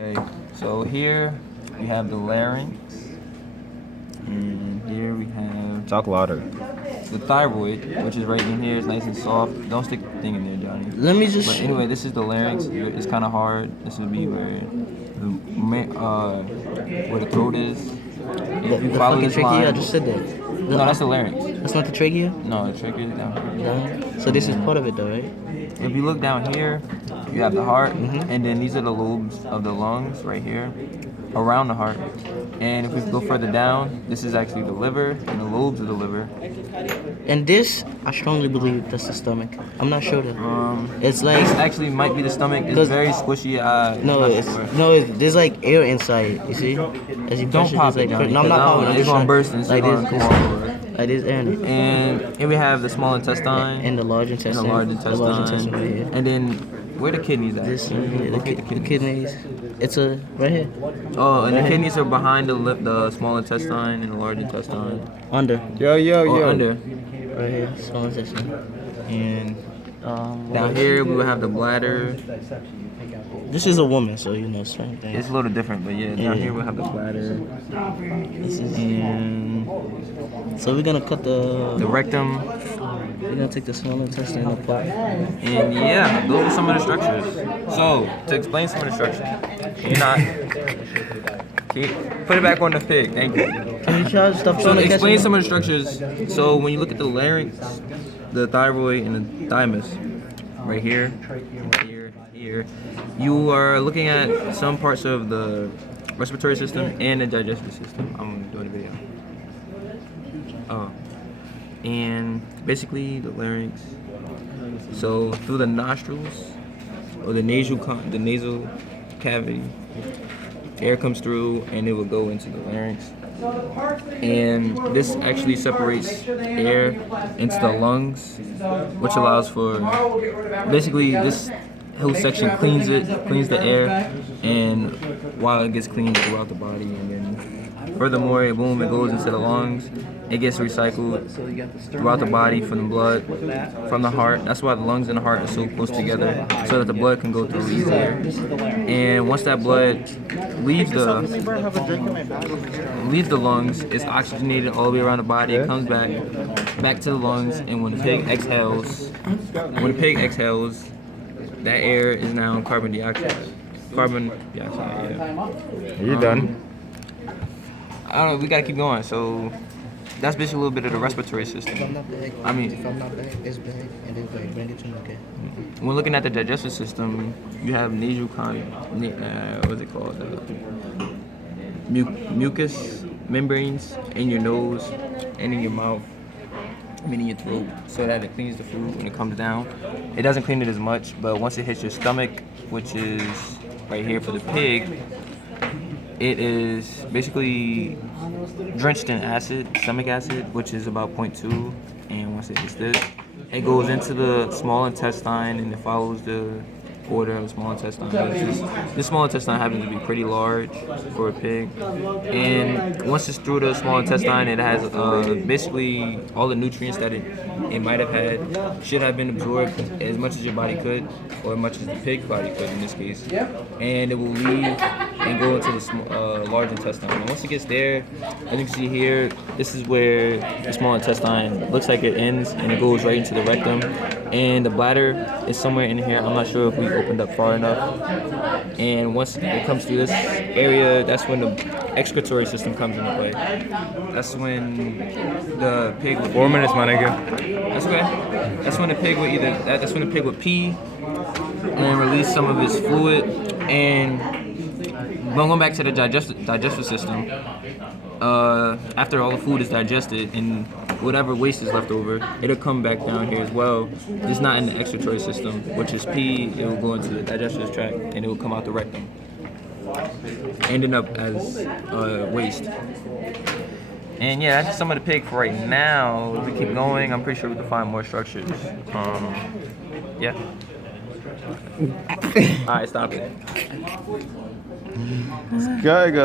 Okay, so here we have the larynx, and here we have Talk louder. the thyroid, which is right in here. It's nice and soft. Don't stick the thing in there, Johnny. Let me just. But anyway, this is the larynx. It's kind of hard. This would be where the throat is. If you The follow fucking this trachea, I line, just said that. no, that's the larynx. That's not the trachea? No, the trachea is down here. No. So this is part of it though, right? If you look down here, you have the heart, and then these are the lobes of the lungs right here, around the heart. And if we go further down, this is actually the liver and the lobes of the liver. And this, I strongly believe that's the stomach. I'm not sure though. It's like This actually might be the stomach. It's very squishy. there's like air inside. You see? As you Don't push it, pop there's, it, like, Johnny, no, I'm not 'cause popping. I'm it's just gonna trying- burst and like it's this. gonna come all over. Like this, And here we have the small intestine and the large intestine. and the large The large intestine right here. And then where the kidneys at? This right here, the kidneys. It's right here. Oh, and the kidneys are behind the small intestine and the large intestine. Under. Or under. Right here, small intestine. And down here we will have the bladder. This is a woman, so you know same thing. It's a little different, but yeah, down here we'll have the bladder. And So we're gonna cut the rectum. We're gonna take the small intestine apart. And yeah, those are some of the structures. So, to explain some of the structures, put it back on the pig, thank you. Can you try to stop So trying to to catch explain it? some of the structures, so when you look at the larynx, the thyroid, and the thymus, right here, here, you are looking at some parts of the respiratory system and the digestive system. I'm doing a video. And basically the larynx. So through the nostrils or the nasal cavity, air comes through and it will go into the larynx. And this actually separates air into the lungs, which allows for basically this whole section cleans the air, and while it gets cleaned throughout the body, and then furthermore, it goes into the lungs. It gets recycled throughout the body from the blood, from the heart. That's why the lungs and the heart are so close together, so that the blood can go through easier. And once that blood leaves the lungs, it's oxygenated all the way around the body. It comes back to the lungs, and when the pig exhales, that air is now carbon dioxide. Yeah. You done? I don't know. We gotta keep going. So that's basically a little bit of the respiratory system. If I'm not back, it's back, and then bring it to me, okay? When looking at the digestive system, you have what's it called? Mucus membranes in your nose and in your mouth, in your throat, so that it cleans the food when it comes down. It doesn't clean it as much, but once it hits your stomach, which is right here for the pig, it is basically drenched in acid, stomach acid, which is about 0.2. And once it hits this, it goes into the small intestine and it follows the order of the small intestine. This small intestine happens to be pretty large for a pig. And once it's through the small intestine, it has basically all the nutrients that it might have had should have been absorbed as much as your body could, or as much as the pig's body could in this case. And it will leave and go into the large intestine. And once it gets there, as you can see here, this is where the small intestine looks like it ends, and it goes right into the rectum. And the bladder is somewhere in here. I'm not sure if we opened up far enough. And once it comes through this area, that's when the excretory system comes into play. That's when the pig would 4 minutes, my nigga. That's okay. That's when the pig would pee and release some of its fluid. And going back to the digestive system, after all the food is digested and whatever waste is left over, it'll come back down here as well. It's not in the excretory system, which is pee. It will go into the digestive tract and it will come out the rectum, ending up as waste. And yeah, that's just some of the pig for right now. If we keep going, I'm pretty sure we can find more structures. Yeah. All right, stop it. Guy got